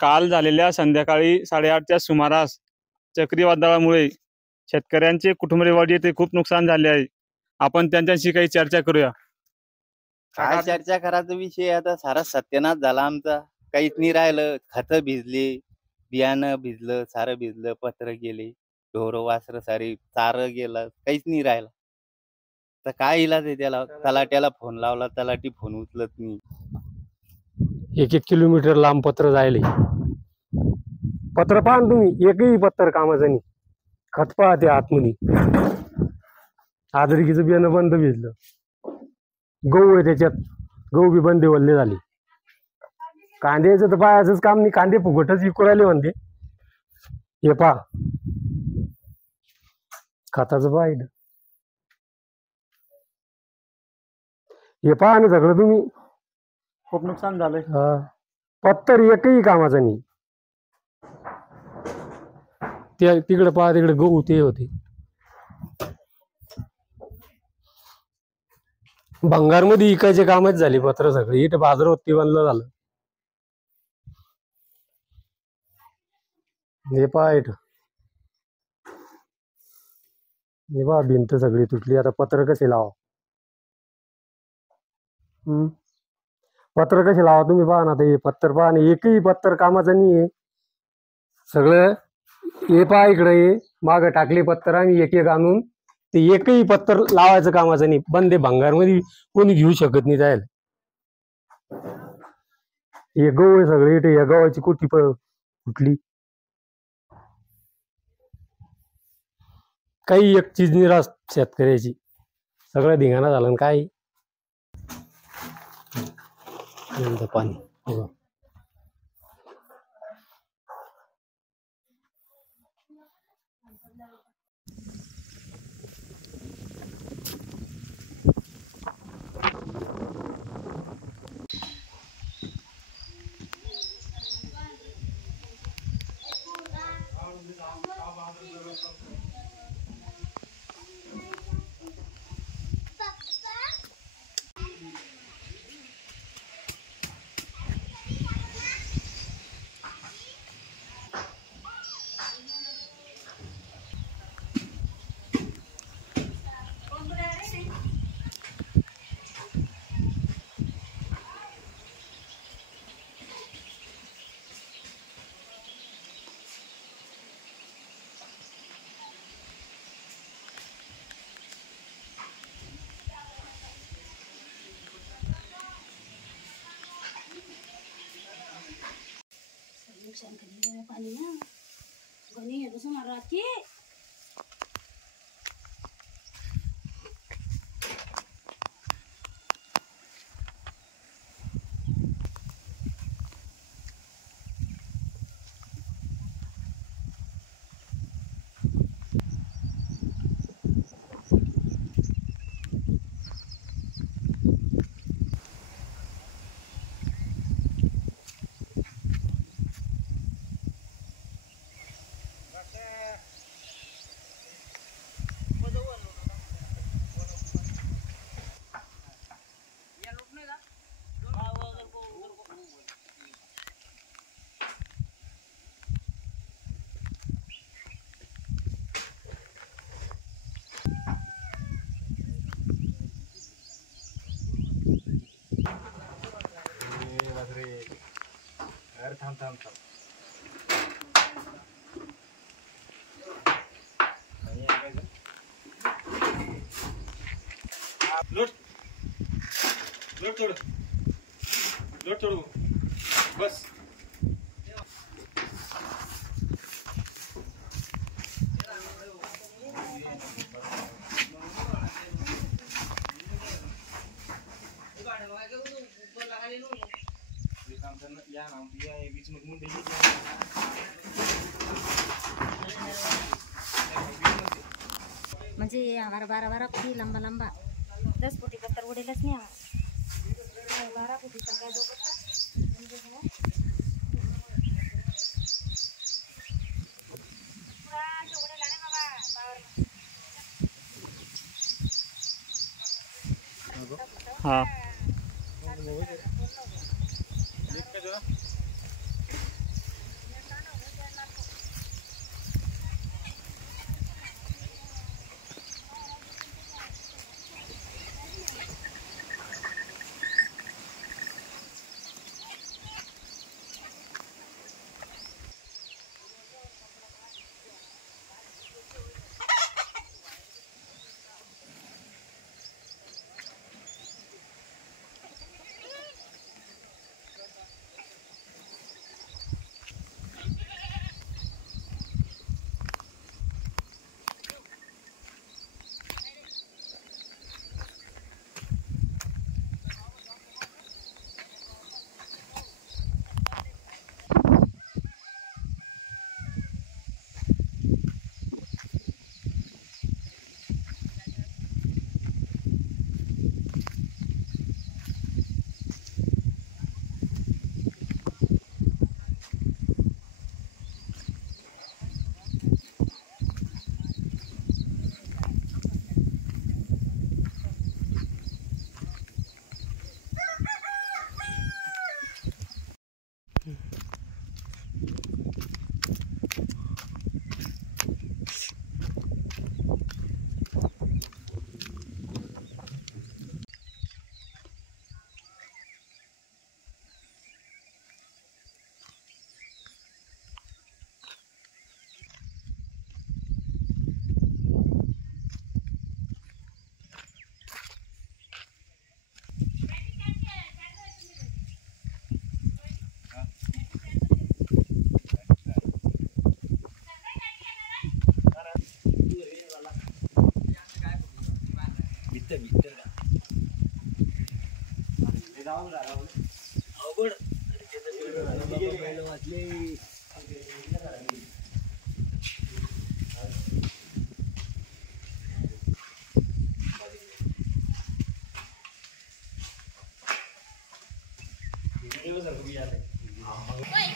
काल झालेल्या संध्याकाळी 8:30च्या सुमारास चक्रीवादळामुळे शेतकऱ्यांचे कुटुंबवाडी येथे खूप नुकसान झाले आहे. आपण त्यांच्याशी काही चर्चा करूया. काय चर्चा करायचा विषय, आता सारा सत्यानाश झाला आमचा. काहीच नाही राहिलं. खतं भिजले, बियाणं भिजलं, सारं भिजलं, पत्र गेले, ढोरं वासरं सारी, चारं गेलं, काहीच नाही राहिलं. तर काय इलाज आहे त्याला? तलाट्याला फोन लावला, तलाठी फोन उचलत नाही. 1-1 किलोमीटर लांब पत्र जायले. पत्र पहा ना तुम्ही, एकही पत्र कामाचं नाही. खत पहा ते आतमध्ये, आदरकीचं बियाणं बंद भिजलं. गहू आहे त्याच्यात, गहू बी बंद वल्ले झाले. कांद्याचं तर पाहायचंच काम नाही, कांदे फुकटच विकू राहिले म्हणते. हे पहा खताचं पाहिलं, हे पहा ना सगळं तुम्ही. खूप नुकसान झालंय. पत्तर एकही कामाचं नाही. ते तिकडे पहा, तिकडे गहू ते होते. भंगारमध्ये इकायचे कामच झाले पत्र सगळे. इथं बाजारात बनलं झालं. हे पहा इथं, हे पहा भिंत सगळी तुटली. आता पत्र कसे लावा? पत्र कसे लावा तुम्ही? पहा ना, ते पत्र पहा ना, एकही पत्र कामाचं नाही आहे सगळं. हे पहा इकडे, हे माग टाकले पत्र आम्ही एक एक आणून, ते एकही पत्र लावायचं कामाचं नाही. बंदे भंगारमध्ये कोणी घेऊ शकत नाही जायला. हे गहू आहे सगळे इथे, या गव्हाची कोठी फुटली. काही एक चीज निराश शेतकऱ्याची. सगळं धिंगाणा झालं. काय पाणी नुकसान कधी पाणी ना गणी येतो समोर राखी. लोट थोडं बस. म्हणजे हमारा 12 फुटी लंबा लंबा 10 फुटी पत्थर उड़ेलच नहीं हमारा 12 फुटी संख्या 2 हाँ Woi,